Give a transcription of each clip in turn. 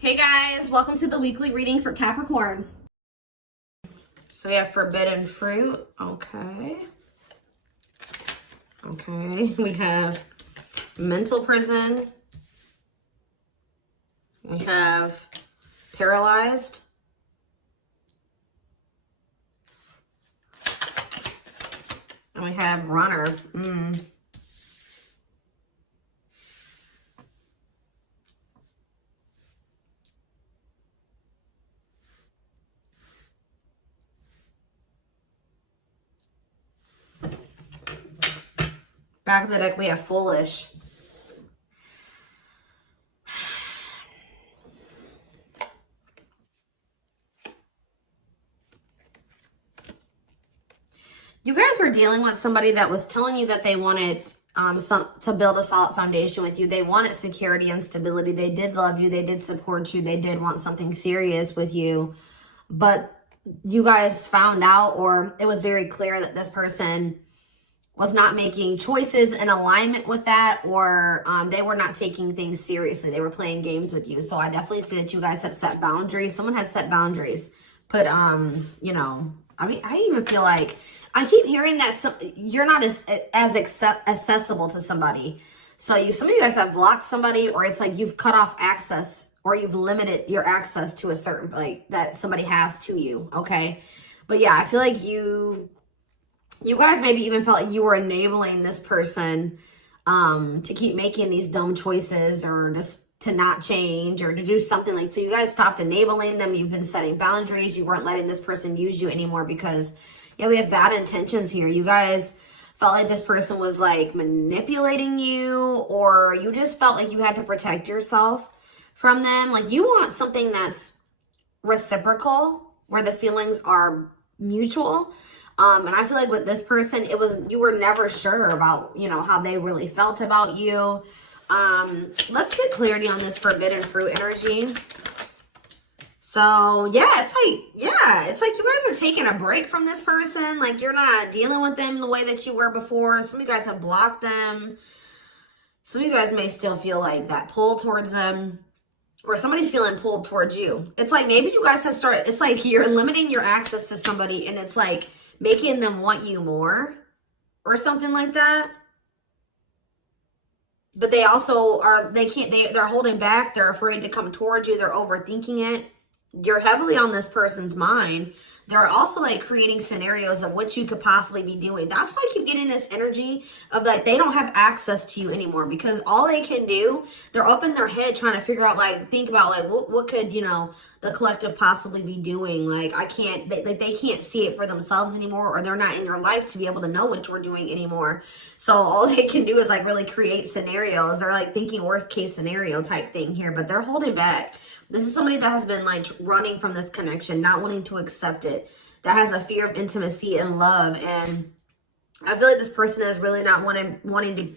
Hey guys, welcome to the weekly reading for Capricorn. So we have forbidden fruit. Okay. We have mental prison. We have paralyzed. And we have runner. Back of the deck, we have foolish. You guys were dealing with somebody that was telling you that they wanted to build a solid foundation with you. They wanted security and stability. They did love you. They did support you. They did want something serious with you. But you guys found out, or it was very clear that this person was not making choices in alignment with that, or they were not taking things seriously. They were playing games with you. So I definitely see that you guys have set boundaries. Someone has set boundaries. But, you know, I mean, I even feel like I keep hearing that you're not as accessible to somebody. So some of you guys have blocked somebody, or it's like you've cut off access, or you've limited your access to a certain, like, that somebody has to you, okay? But yeah, I feel like you guys maybe even felt like you were enabling this person to keep making these dumb choices, or just to not change, or to do something like, so you guys stopped enabling them. You've been setting boundaries. You weren't letting this person use you anymore because, yeah, we have bad intentions here. You guys felt like this person was like manipulating you, or you just felt like you had to protect yourself from them. Like you want something that's reciprocal, where the feelings are mutual. And I feel like with this person, you were never sure about, you know, how they really felt about you. Let's get clarity on this forbidden fruit energy. So yeah, it's like you guys are taking a break from this person. Like you're not dealing with them the way that you were before. Some of you guys have blocked them. Some of you guys may still feel like that pull towards them, or somebody's feeling pulled towards you. It's like maybe you guys have started, it's like you're limiting your access to somebody, and it's like making them want you more or something like that. But they also are, they're holding back. They're afraid to come towards you. They're overthinking it. You're heavily on this person's mind. They're also like creating scenarios of what you could possibly be doing. That's why I keep getting this energy of like they don't have access to you anymore, because all they can do, they're up in their head trying to figure out, like, think about like what could, you know, the collective possibly be doing. Like they can't see it for themselves anymore, or they're not in your life to be able to know what you're doing anymore. So all they can do is like really create scenarios. They're like thinking worst case scenario type thing here, but they're holding back. This is somebody that has been like running from this connection, not wanting to accept it, that has a fear of intimacy and love. And I feel like this person is really not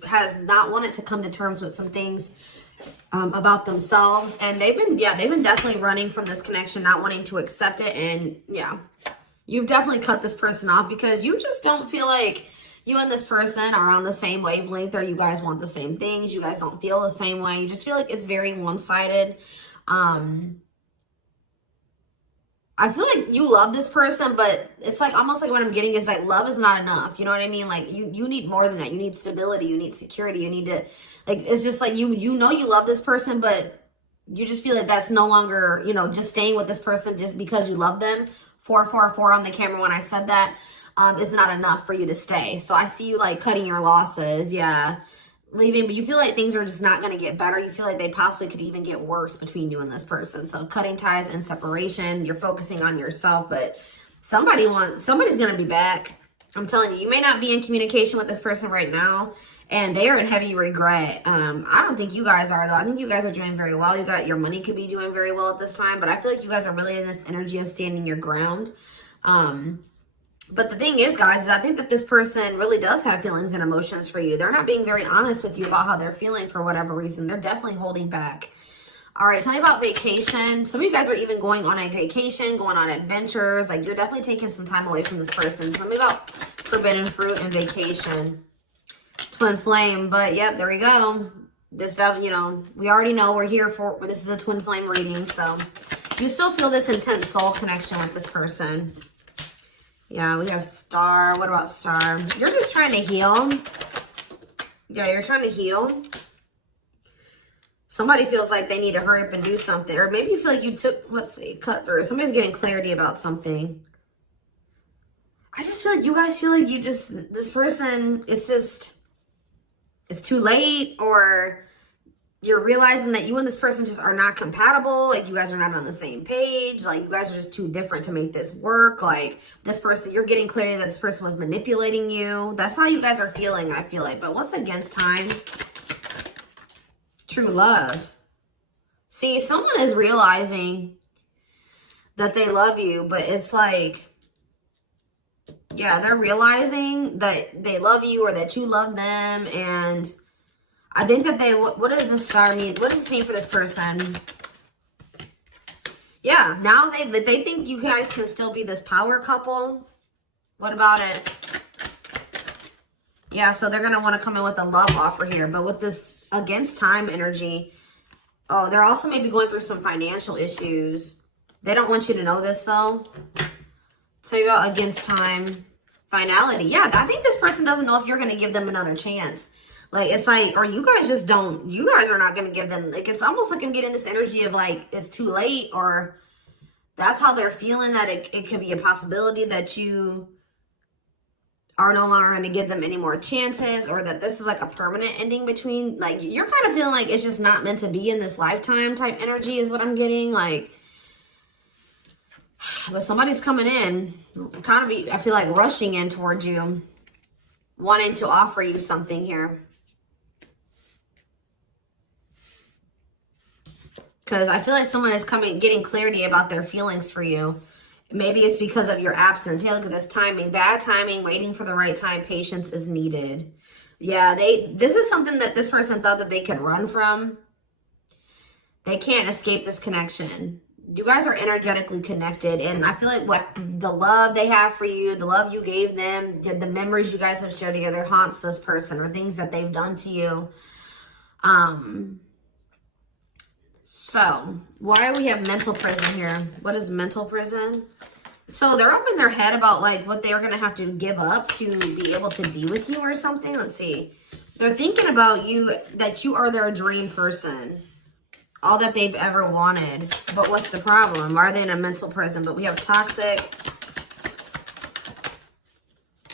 has not wanted to come to terms with some things about themselves. And they've been definitely running from this connection, not wanting to accept it. And yeah, you've definitely cut this person off because you just don't feel like you and this person are on the same wavelength, or you guys want the same things. You guys don't feel the same way. You just feel like it's very one-sided. I feel like you love this person, but it's like almost like what I'm getting is like love is not enough. You know what I mean? Like you need more than that. You need stability. You need security. You need to, like, it's just like you know you love this person, but you just feel like that's no longer, you know, just staying with this person just because you love them. 444 on the camera when I said that is not enough for you to stay. So I see you like cutting your losses. Yeah. Leaving, but you feel like things are just not going to get better. You feel like they possibly could even get worse between you and this person. So cutting ties and separation, you're focusing on yourself, but somebody's going to be back. I'm telling you, you may not be in communication with this person right now, and they are in heavy regret. I don't think you guys are, though. I think you guys are doing very well. Your money could be doing very well at this time, but I feel like you guys are really in this energy of standing your ground. But the thing is, guys, is I think that this person really does have feelings and emotions for you. They're not being very honest with you about how they're feeling for whatever reason. They're definitely holding back. All right, tell me about vacation. Some of you guys are even going on a vacation, going on adventures. Like, you're definitely taking some time away from this person. Tell me about forbidden fruit and vacation. Twin flame, but yep, there we go. This stuff, you know, we already know we're here for, this is a twin flame reading, so you still feel this intense soul connection with this person. Yeah, we have Star. What about Star? You're just trying to heal. Yeah, you're trying to heal. Somebody feels like they need to hurry up and do something. Or maybe you feel like you took, let's see, cut through. Somebody's getting clarity about something. I just feel like you guys feel like you just, this person, it's just, it's too late, or you're realizing that you and this person just are not compatible. Like, you guys are not on the same page. Like, you guys are just too different to make this work. Like, this person, you're getting clarity that this person was manipulating you. That's how you guys are feeling, I feel like. But what's against time? True love. See, someone is realizing that they love you, but it's like, yeah, they're realizing that they love you or that you love them. And I think that they, what does this star mean? What does this mean for this person? Yeah, now they think you guys can still be this power couple. What about it? Yeah, so they're going to want to come in with a love offer here. But with this against time energy, oh, they're also maybe going through some financial issues. They don't want you to know this, though. Tell you about against time, finality. Yeah, I think this person doesn't know if you're going to give them another chance. Like, it's like, or you guys just don't, you guys are not going to give them, like, it's almost like I'm getting this energy of, like, it's too late, or that's how they're feeling, that it could be a possibility that you are no longer going to give them any more chances, or that this is, like, a permanent ending between, like, you're kind of feeling like it's just not meant to be in this lifetime type energy is what I'm getting, like. But somebody's coming in, kind of, I feel like rushing in towards you, wanting to offer you something here. Because I feel like someone is getting clarity about their feelings for you. Maybe it's because of your absence. Yeah, look at this timing. Bad timing, waiting for the right time. Patience is needed. Yeah, this is something that this person thought that they could run from. They can't escape this connection. You guys are energetically connected, and I feel like what the love they have for you, the love you gave them, the memories you guys have shared together haunts this person, or things that they've done to you. So why do we have mental prison here? What is mental prison? So they're up in their head about like what they're going to have to give up to be able to be with you or something. Let's see. They're thinking about you, that you are their dream person. All that they've ever wanted. But what's the problem? Why are they in a mental prison? But we have toxic.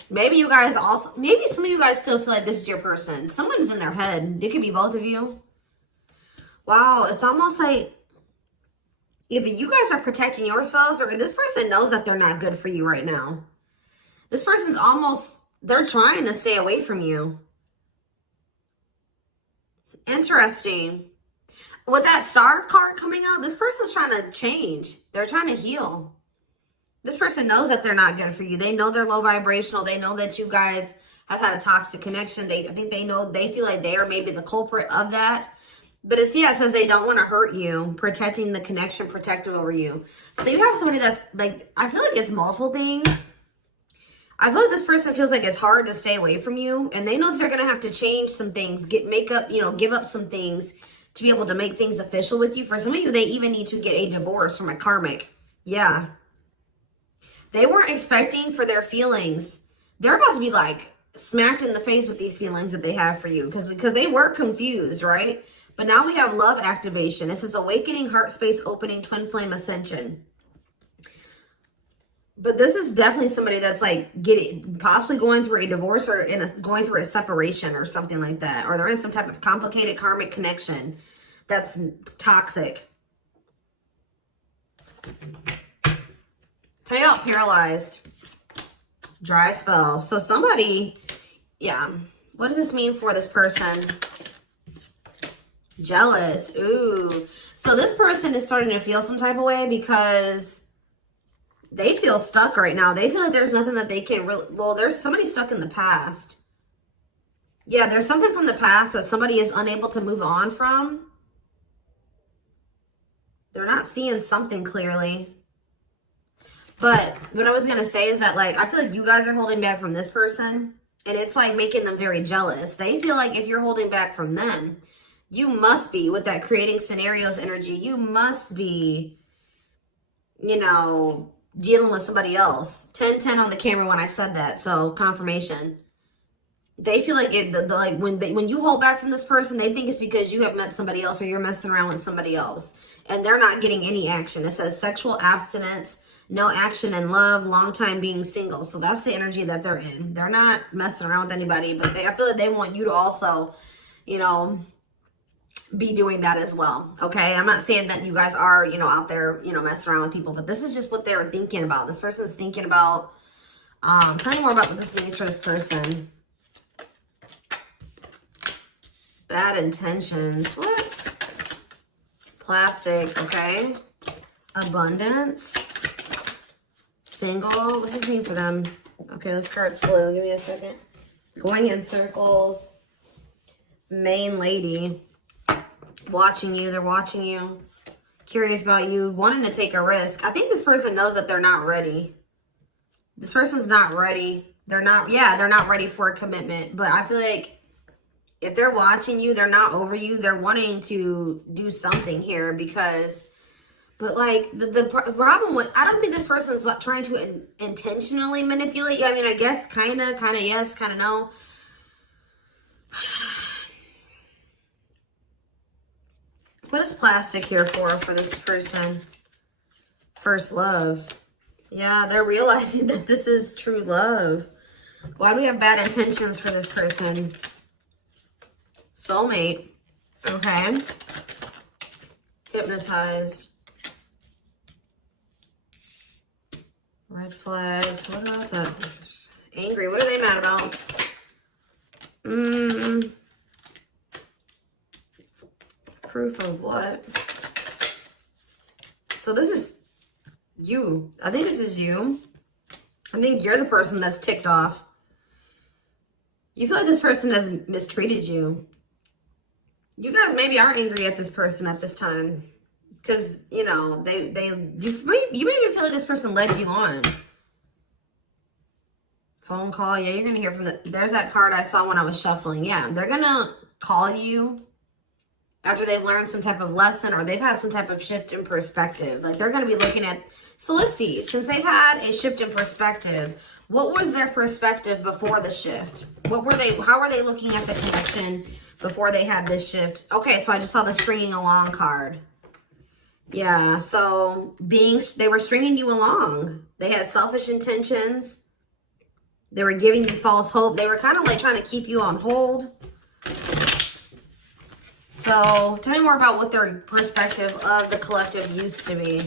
Maybe you guys also, maybe some of you guys still feel like this is your person. Someone's in their head. It could be both of you. Wow, it's almost like either you guys are protecting yourselves, or this person knows that they're not good for you right now. This person's almost, they're trying to stay away from you. Interesting. With that star card coming out, this person's trying to change. They're trying to heal. This person knows that they're not good for you. They know they're low vibrational. They know that you guys have had a toxic connection. I think they know, they feel like they are maybe the culprit of that. But it's, yeah, it says they don't want to hurt you, protecting the connection, protective over you. So you have somebody that's like, I feel like it's multiple things. I feel like this person feels like it's hard to stay away from you, and they know that they're going to have to change some things, give up some things to be able to make things official with you. For some of you, they even need to get a divorce from a karmic. Yeah. They weren't expecting for their feelings. They're about to be like smacked in the face with these feelings that they have for you, because they were confused, right? But now we have love activation. It says awakening, heart space opening, twin flame ascension. But this is definitely somebody that's like possibly going through a divorce, or going through a separation or something like that. Or they're in some type of complicated karmic connection that's toxic. Tell you about paralyzed. Dry spell. So somebody, yeah. What does this mean for this person? Jealous. Ooh. So this person is starting to feel some type of way because they feel stuck right now. They feel like there's nothing that they can really, well, there's somebody stuck in the past. Yeah, there's something from the past that somebody is unable to move on from. They're not seeing something clearly. But what I was going to say is that, like, I feel like you guys are holding back from this person, and it's like making them very jealous. They feel like if you're holding back from them, You must be, with that creating scenarios energy, you must be, you know, dealing with somebody else. 10-10 on the camera when I said that, so confirmation. They feel like like when you hold back from this person, they think it's because you have met somebody else or you're messing around with somebody else. And they're not getting any action. It says sexual abstinence, no action in love, long time being single. So that's the energy that they're in. They're not messing around with anybody, but I feel like they want you to also, you know, be doing that as well. Okay, I'm not saying that you guys are, you know, out there, you know, messing around with people, but this is just what they're thinking about. This person's thinking about. Tell me more about what this means for this person. Bad intentions. What? Plastic. Okay. Abundance. Single. What's this mean for them? Okay, this card's blue. Give me a second. Going in circles. Main lady. Watching you. They're watching you. Curious about you. Wanting to take a risk. I think this person knows that they're not ready. This person's not ready. They're not, yeah, they're not ready for a commitment. But I feel like if they're watching you, they're not over you. They're wanting to do something here because, but like the problem with, I don't think this person's like trying to intentionally manipulate you. I mean, I guess kind of yes, kind of no. What is plastic here for this person? First love. Yeah, they're realizing that this is true love. Why do we have bad intentions for this person? Soulmate. Okay. Hypnotized. Red flags. What about that? Angry. What are they mad about? Proof of what? So this is you. I think this is you. I think you're the person that's ticked off. You feel like this person has mistreated you. You guys maybe are angry at this person at this time. Because, you know, you maybe feel like this person led you on. Phone call. Yeah, you're going to hear from there's that card I saw when I was shuffling. Yeah, they're going to call you after they've learned some type of lesson or they've had some type of shift in perspective. Like they're going to be looking at, so let's see, since they've had a shift in perspective, what was their perspective before the shift? How were they looking at the connection before they had this shift? Okay, so I just saw the stringing along card. Yeah, so they were stringing you along. They had selfish intentions. They were giving you false hope. They were kind of like trying to keep you on hold. So tell me more about what their perspective of the collective used to be.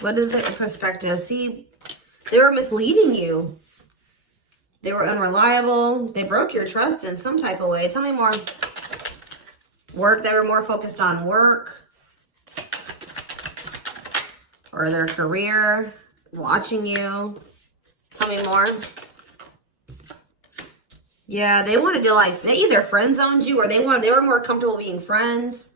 What is their perspective? See, they were misleading you. They were unreliable. They broke your trust in some type of way. Tell me more. Work. They were more focused on work or their career. Watching you. Tell me more. Yeah, they wanted to like, they either friend zoned you or they were more comfortable being friends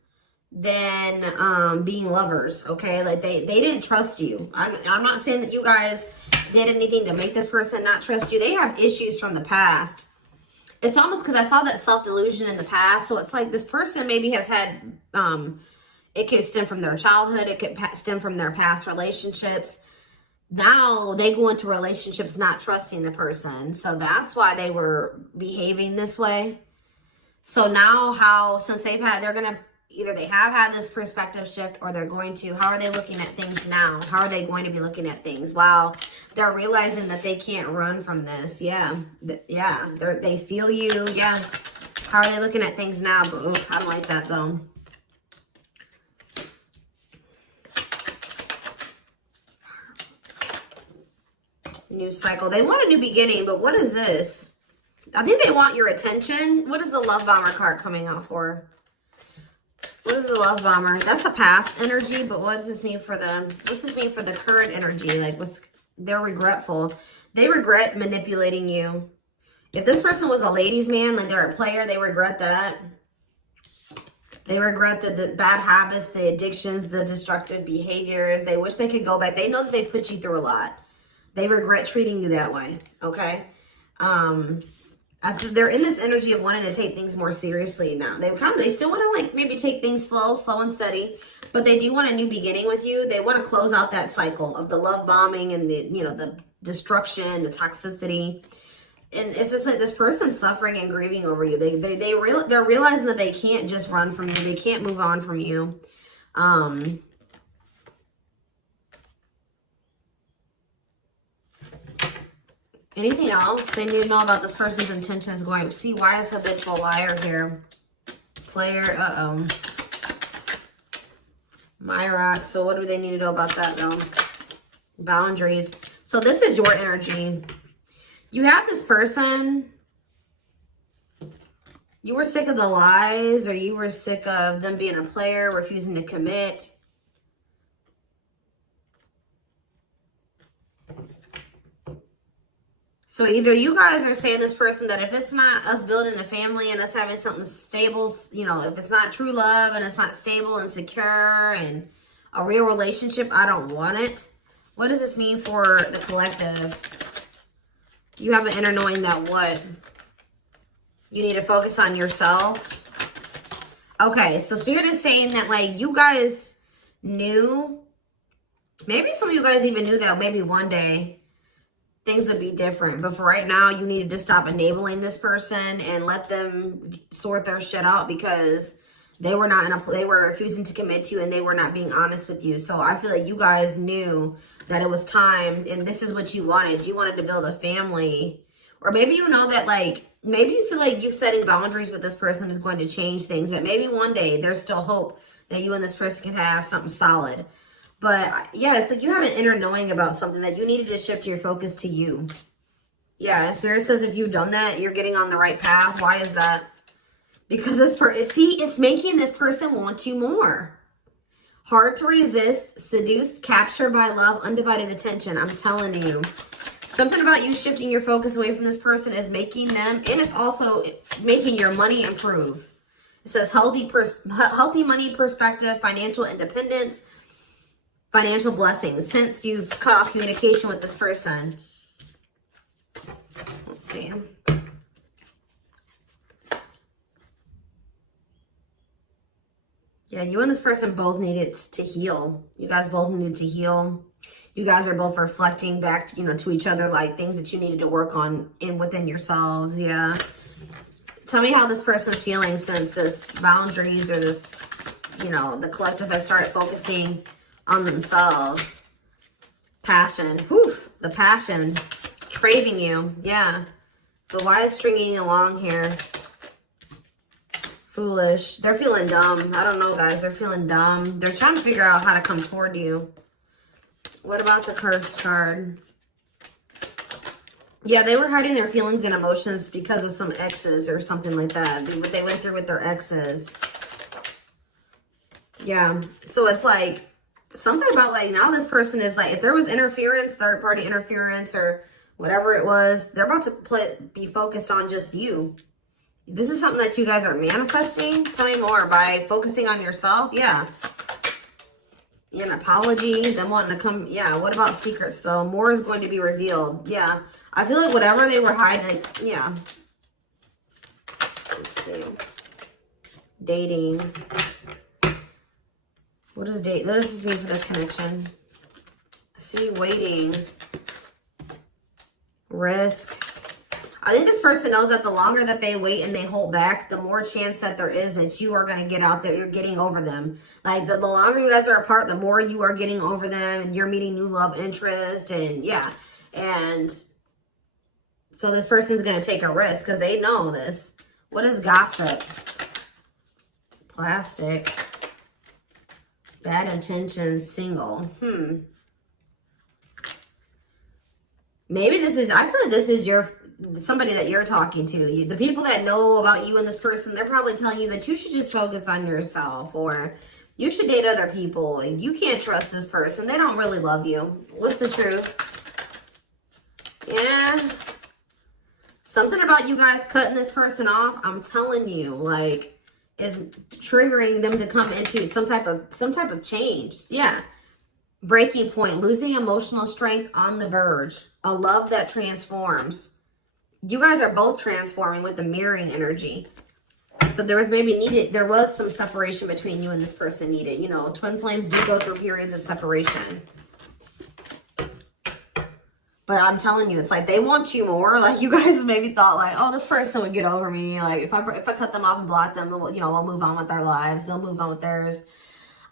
than being lovers, okay? Like they didn't trust you. I'm not saying that you guys did anything to make this person not trust you. They have issues from the past. It's almost because I saw that self-delusion in the past. So it's like this person maybe has had, it could stem from their childhood. It could stem from their past relationships. Now they go into relationships not trusting the person. So that's why they were behaving this way. So now since they're going to, either they have had this perspective shift or they're going to, how are they looking at things now? How are they going to be looking at things? Wow. They're realizing that they can't run from this. Yeah. Yeah. They feel you. Yeah. How are they looking at things now? But I don't like that though. New cycle. They want a new beginning, but what is this? I think they want your attention. What is the love bomber card coming out for? What is the love bomber? That's a past energy, but what does this mean for them? What's this mean for the current energy? Like they're regretful. They regret manipulating you. If this person was a ladies' man, like they're a player, they regret that. They regret the bad habits, the addictions, the destructive behaviors. They wish they could go back. They know that they put you through a lot. They regret treating you that way, okay? After they're in this energy of wanting to take things more seriously now. They still want to like maybe take things slow and steady, but they do want a new beginning with you. They want to close out that cycle of the love bombing and the, you know, the destruction, the toxicity. And it's just like this person's suffering and grieving over you. They're realizing that they can't just run from you. They can't move on from you. Anything else they need to know about this person's intentions going? See, why is habitual liar here? Player, Myrock. So what do they need to know about that though? Boundaries. So this is your energy. You have this person. You were sick of the lies, or you were sick of them being a player, refusing to commit. So either you guys are saying this person that if it's not us building a family and us having something stable, you know, if it's not true love and it's not stable and secure and a real relationship, I don't want it. What does this mean for the collective? You have an inner knowing that what? You need to focus on yourself. Okay, so Spirit is saying that like you guys knew, maybe some of you guys even knew that maybe one day things would be different. But for right now, you needed to stop enabling this person and let them sort their shit out because they were they were refusing to commit to you and they were not being honest with you. So I feel like you guys knew that it was time and this is what you wanted. You wanted to build a family. Or maybe you know that like, maybe you feel like you setting boundaries with this person is going to change things. That maybe one day there's still hope that you and this person can have something solid. But yeah, it's like you had an inner knowing about something that you needed to shift your focus to you. Yeah, Spirit says if you've done that, you're getting on the right path. Why is that? Because this person, see, it's making this person want you more. Hard to resist, seduced, captured by love, undivided attention. I'm telling you. Something about you shifting your focus away from this person is making them, and it's also making your money improve. It says healthy money perspective, financial independence, financial blessings since you've cut off communication with this person. Let's see. Yeah, you and this person both needed to heal. You guys both needed to heal. You guys are both reflecting back to, you know, to each other, like things that you needed to work on within yourselves. Yeah. Tell me how this person's feeling since this boundaries or this, you know, the collective has started focusing on themselves. Passion. Whew, the passion. Craving you. Yeah. But why is stringing along here? Foolish. They're feeling dumb. I don't know, guys. They're feeling dumb. They're trying to figure out how to come toward you. What about the cursed card? Yeah, they were hiding their feelings and emotions because of some exes or something like that. What they went through with their exes. Yeah. So it's like something about like now this person is like, if there was interference, third party interference or whatever it was, they're about to be focused on just you. This is something that you guys are manifesting. Tell me more. By focusing on yourself. Yeah. An apology. Them wanting to come. Yeah. What about secrets though? More is going to be revealed. Yeah. I feel like whatever they were hiding. Yeah. Let's see. Dating. What does date? What does this mean for this connection? I see waiting. Risk. I think this person knows that the longer that they wait and they hold back, the more chance that there is that you are going to get out there. You're getting over them. Like the longer you guys are apart, the more you are getting over them and you're meeting new love interest. And yeah. And so this person's going to take a risk because they know this. What is gossip? Plastic. Bad intentions. Single. Maybe this is, I feel like this is somebody that you're talking to. The people that know about you and this person, they're probably telling you that you should just focus on yourself or you should date other people. You can't trust this person. They don't really love you. What's the truth? Yeah. Something about you guys cutting this person off, I'm telling you, like, is triggering them to come into some type of change. Yeah. Breaking point, losing emotional strength on the verge, a love that transforms. You guys are both transforming with the mirroring energy. So there was some separation between you and this person needed. You know, twin flames do go through periods of separation. But I'm telling you, it's like they want you more. Like you guys maybe thought like, oh, this person would get over me. Like if I cut them off and block them, you know, we'll move on with our lives. They'll move on with theirs.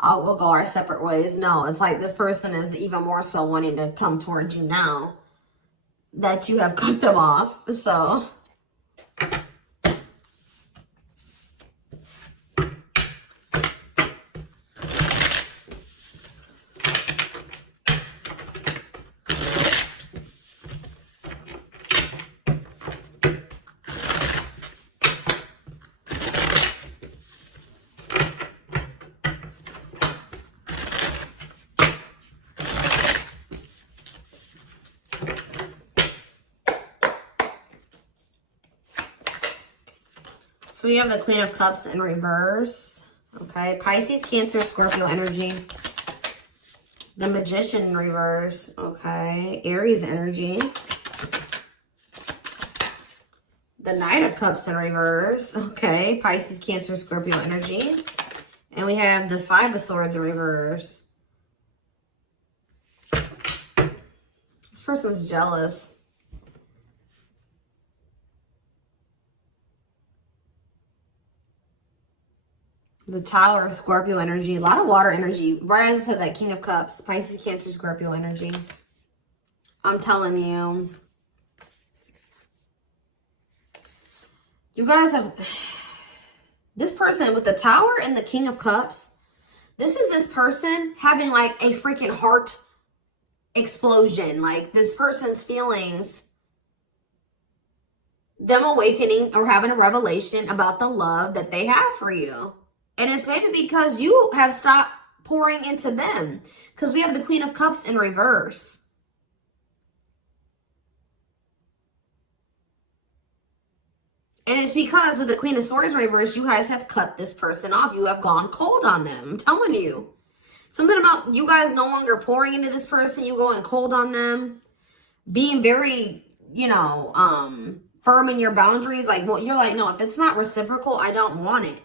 We'll go our separate ways. No, it's like this person is even more so wanting to come towards you now that you have cut them off. So we have the Queen of Cups in reverse. Okay, Pisces, Cancer, Scorpio energy. The Magician in reverse. Okay, Aries energy. The Knight of Cups in reverse. Okay, Pisces, Cancer, Scorpio energy. And we have the Five of Swords in reverse. This person's jealous. The Tower of Scorpio energy. A lot of water energy. Right as I said, that King of Cups. Pisces, Cancer, Scorpio energy. I'm telling you. You guys have... This person with the Tower and the King of Cups. This is this person having like a freaking heart explosion. Like this person's feelings. Them awakening or having a revelation about the love that they have for you. And it's maybe because you have stopped pouring into them. Because we have the Queen of Cups in reverse. And it's because with the Queen of Swords in reverse, you guys have cut this person off. You have gone cold on them. I'm telling you. Something about you guys no longer pouring into this person. You going cold on them. Being very, you know, firm in your boundaries. Like, well, you're like, no, if it's not reciprocal, I don't want it.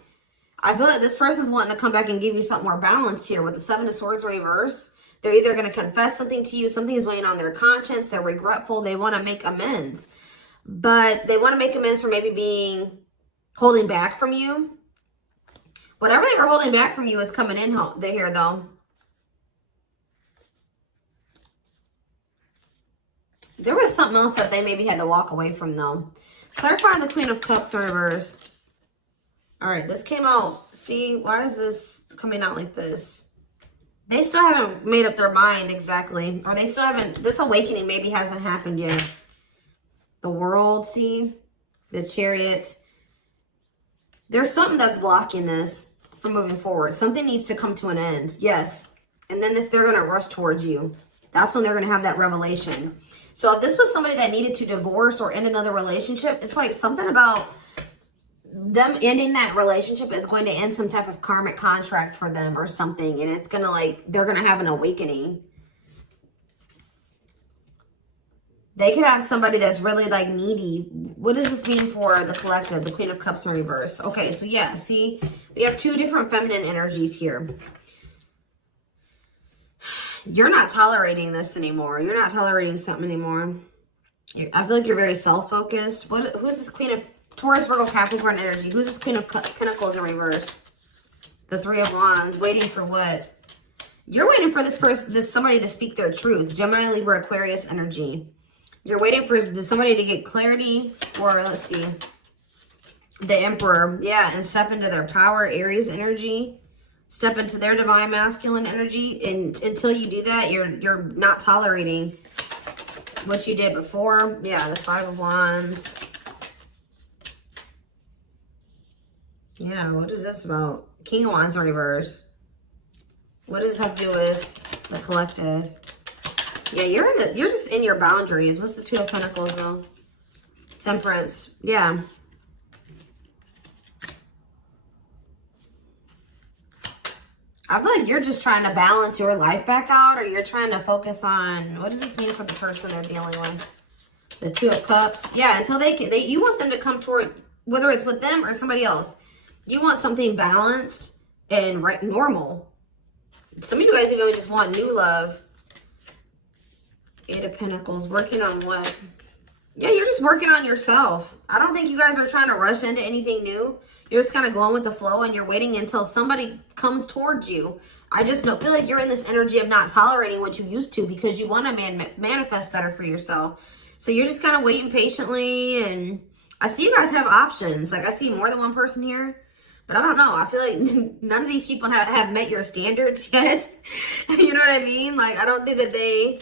I feel like this person's wanting to come back and give you something more balanced here with the Seven of Swords reverse. They're either going to confess something to you, something is weighing on their conscience, they're regretful, they want to make amends. But they want to make amends for maybe holding back from you. Whatever they were holding back from you is coming in here though. There was something else that they maybe had to walk away from though. Clarify the Queen of Cups in reverse. All right, this came out. See, why is this coming out like this? They still haven't made up their mind exactly. Or they still haven't, this awakening maybe hasn't happened yet. The World, see? The Chariot. There's something that's blocking this from moving forward. Something needs to come to an end. Yes. And then they're going to rush towards you. That's when they're going to have that revelation. So if this was somebody that needed to divorce or end another relationship, it's like something about them ending that relationship is going to end some type of karmic contract for them or something. And it's going to like, they're going to have an awakening. They could have somebody that's really like needy. What does this mean for the collective? The Queen of Cups in reverse. Okay, so yeah, see, we have two different feminine energies here. You're not tolerating this anymore. You're not tolerating something anymore. I feel like you're very self-focused. Who's this Queen of Taurus, Virgo, Capricorn energy? Who's this Queen of Pentacles in reverse? The Three of Wands. Waiting for what? You're waiting for this person, somebody to speak their truth. Gemini, Libra, Aquarius energy. You're waiting for somebody to get clarity, or let's see, the Emperor. Yeah, and step into their power, Aries energy. Step into their divine masculine energy. And until you do that, you're not tolerating what you did before. Yeah, the Five of Wands. Yeah, what is this about? King of Wands in reverse. What does this have to do with the collective? Yeah, you're just in your boundaries. What's the Two of Pentacles though? Temperance. Yeah. I feel like you're just trying to balance your life back out, or you're trying to focus on, what does this mean for the person they're dealing with? The Two of Cups. Yeah, until you want them to come toward, whether it's with them or somebody else. You want something balanced and normal. Some of you guys even just want new love. Eight of Pentacles. Working on what? Yeah, you're just working on yourself. I don't think you guys are trying to rush into anything new. You're just kind of going with the flow and you're waiting until somebody comes towards you. I just feel like you're in this energy of not tolerating what you used to because you want to manifest better for yourself. So you're just kind of waiting patiently, and I see you guys have options. Like I see more than one person here, but I don't know. I feel like none of these people have met your standards yet. You know what I mean? Like I don't think that they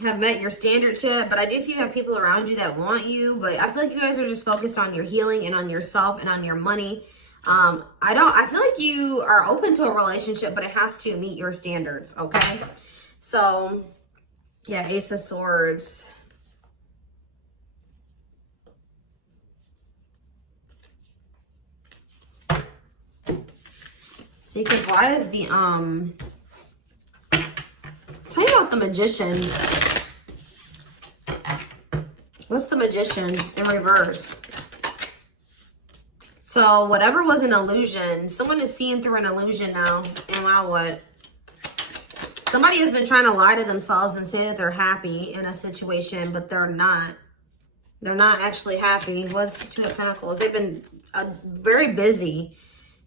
have met your standards yet, but I do see you have people around you that want you, but I feel like you guys are just focused on your healing and on yourself and on your money. I feel like you are open to a relationship, but it has to meet your standards, okay? So, yeah, Ace of Swords. See, because why is the, tell me about the Magician. What's the Magician in reverse? So whatever was an illusion, someone is seeing through an illusion now. And wow, what? Somebody has been trying to lie to themselves and say that they're happy in a situation, but they're not. They're not actually happy. What's the Two of Pentacles? They've been very busy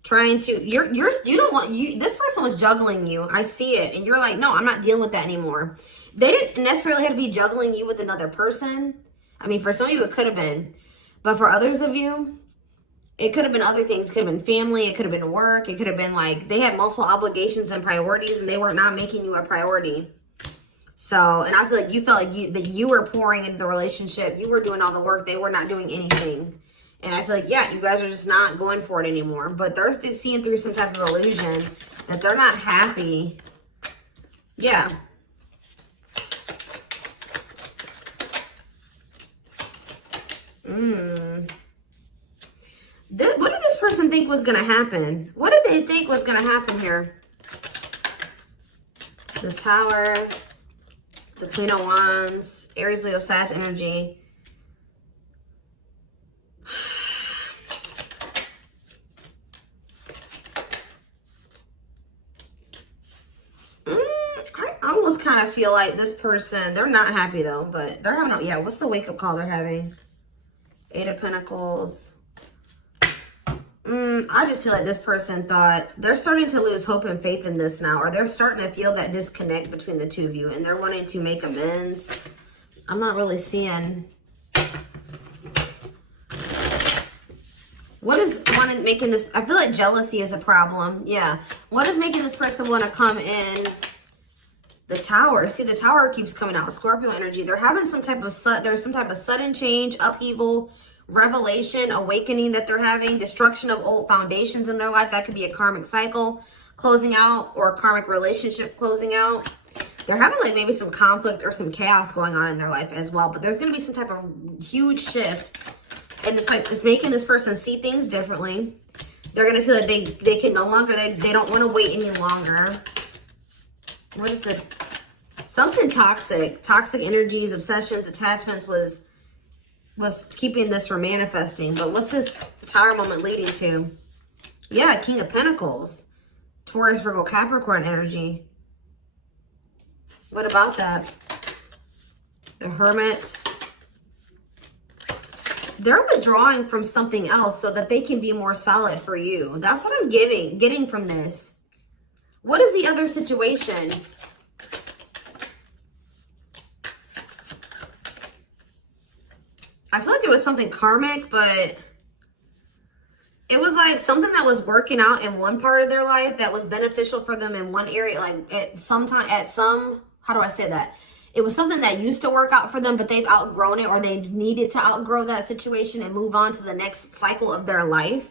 trying to, this person was juggling you. I see it. And you're like, no, I'm not dealing with that anymore. They didn't necessarily have to be juggling you with another person. I mean, for some of you, it could have been. But for others of you, it could have been other things. It could have been family. It could have been work. It could have been like they had multiple obligations and priorities and they were not making you a priority. So, and I feel like you felt like that you were pouring into the relationship. You were doing all the work. They were not doing anything. And I feel like, yeah, you guys are just not going for it anymore. But they're seeing through some type of illusion that they're not happy. Yeah. What did this person think was going to happen? What did they think was going to happen here? The Tower, the Queen of Wands, Aries, Leo, Sag energy. I almost kind of feel like this person, they're not happy though, but they're having, yeah, what's the wake-up call they're having? Eight of Pentacles. I just feel like this person thought they're starting to lose hope and faith in this now, or they're starting to feel that disconnect between the two of you and they're wanting to make amends. I'm not really seeing what is making this. I feel like jealousy is a problem. Yeah. What is making this person want to come in? The Tower. See, the Tower keeps coming out. Scorpio energy. They're having some type of sudden change, upheaval, revelation, awakening that they're having, destruction of old foundations in their life. That could be a karmic cycle closing out or a karmic relationship closing out. They're having like maybe some conflict or some chaos going on in their life as well. But there's going to be some type of huge shift. And it's like, it's making this person see things differently. They're going to feel like they can no longer, they don't want to wait any longer. What is the, something toxic energies, obsessions, attachments was keeping this from manifesting. But what's this Tower moment leading to? Yeah, King of Pentacles. Taurus, Virgo, Capricorn energy. What about that? The Hermit. They're withdrawing from something else so that they can be more solid for you. That's what I'm getting from this. What is the other situation? I feel like it was something karmic, but it was like something that was working out in one part of their life that was beneficial for them in one area. Like how do I say that? It was something that used to work out for them, but they've outgrown it, or they needed to outgrow that situation and move on to the next cycle of their life.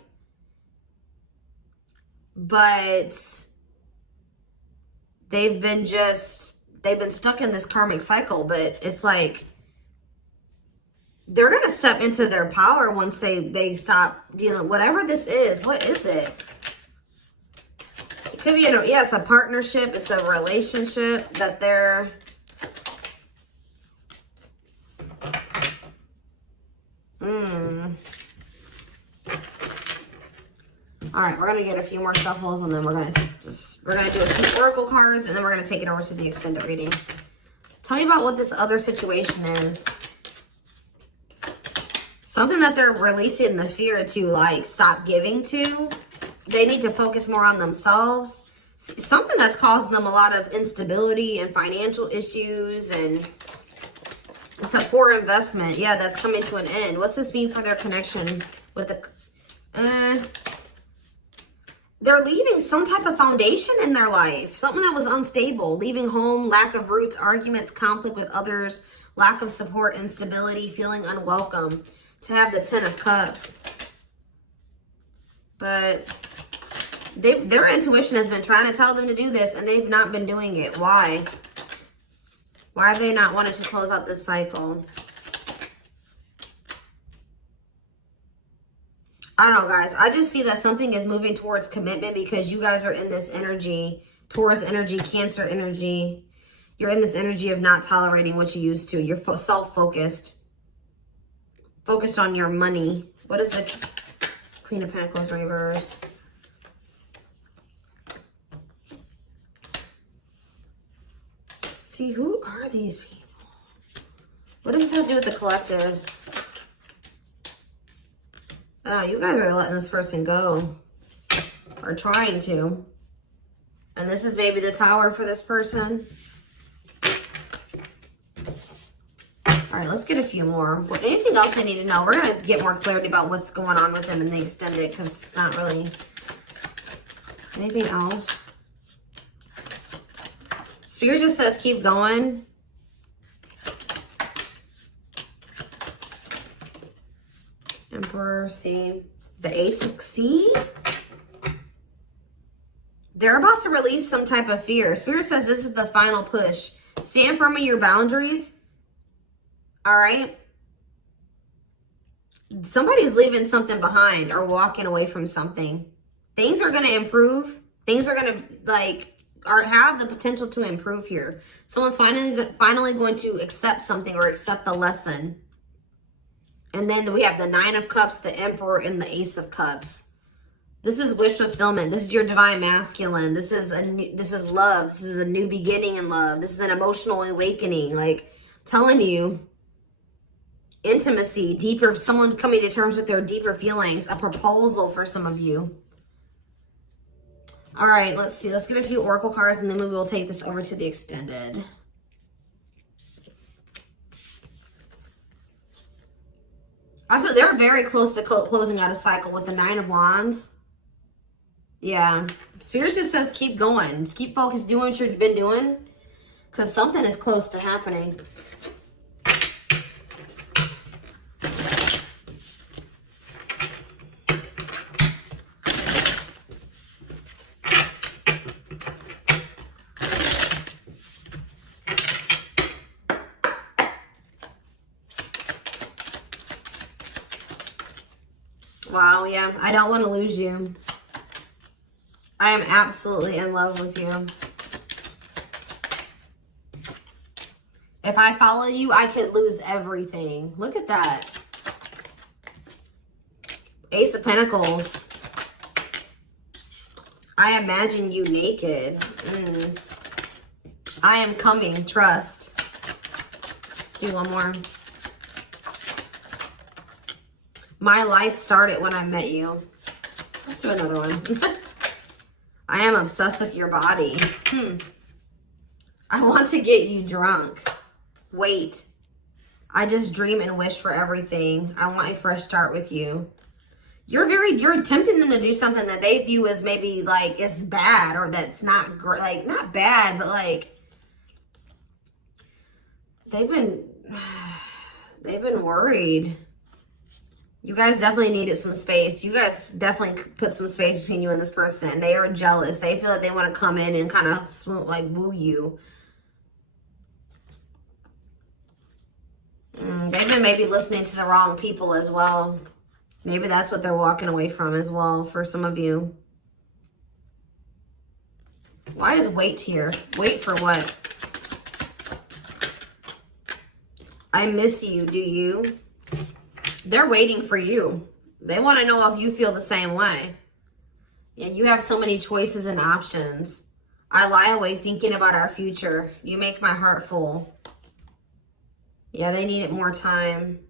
But they've been stuck in this karmic cycle. But it's like, they're going to step into their power once they stop dealing, whatever this is. What is it? It could be, yeah, it's a partnership. It's a relationship that they're, All right, we're gonna get a few more shuffles, and then we're gonna do a few oracle cards, and then we're gonna take it over to the extended reading. Tell me about what this other situation is. Something that they're releasing the fear to, like, stop giving to. They need to focus more on themselves. Something that's causing them a lot of instability and financial issues, and it's a poor investment. Yeah, that's coming to an end. What's this mean for their connection with the... They're leaving some type of foundation in their life. Something that was unstable. Leaving home, lack of roots, arguments, conflict with others, lack of support, instability, feeling unwelcome. To have the 10 of Cups. But their intuition has been trying to tell them to do this, and they've not been doing it. Why? Why have they not wanted to close out this cycle? I don't know, guys. I just see that something is moving towards commitment because you guys are in this energy, Taurus energy, Cancer energy. You're in this energy of not tolerating what you used to. You're self-focused. Focused on your money. What is the Queen of Pentacles reverse? See, who are these people? What does this have to do with the collective? Oh, you guys are letting this person go. Or trying to. And this is maybe the Tower for this person. All right, let's get a few more. Anything else I need to know? We're going to get more clarity about what's going on with them in the extended, because it's not really anything else. Spirit just says keep going. Emperor, see? The Ace of... See? They're about to release some type of fear. Spirit says this is the final push. Stand firm in your boundaries. All right. Somebody's leaving something behind or walking away from something. Things are going to improve. Things are going to, like, have the potential to improve here. Someone's finally going to accept something or accept the lesson. And then we have the 9 of Cups, the Emperor, and the Ace of Cups. This is wish fulfillment. This is your divine masculine. This is love. This is a new beginning in love. This is an emotional awakening. Like, telling you, intimacy, deeper, someone coming to terms with their deeper feelings, a proposal for some of you. All right, let's see. Let's get a few oracle cards, and then we will take this over to the extended. I feel they're very close to closing out a cycle with the 9 of Wands. Yeah. Spirit just says keep going. Just keep focused, doing what you've been doing, because something is close to happening. Wow, yeah. I don't want to lose you. I am absolutely in love with you. If I follow you, I could lose everything. Look at that. Ace of Pentacles. I imagine you naked. I am coming. Trust. Let's do one more. My life started when I met you. Let's do another one. I am obsessed with your body. I want to get you drunk. Wait. I just dream and wish for everything. I want a fresh start with you. You're tempting them to do something that they view as maybe like it's bad, or that's not great. Like, not bad, but like they've been worried. You guys definitely needed some space. You guys definitely put some space between you and this person. And they are jealous. They feel like they want to come in and kind of swoon, like woo you. They've been maybe listening to the wrong people as well. Maybe that's what they're walking away from as well for some of you. Why is wait here? Wait for what? I miss you, do you? They're waiting for you. They want to know if you feel the same way. Yeah, you have so many choices and options. I lie awake thinking about our future. You make my heart full. Yeah, they needed more time.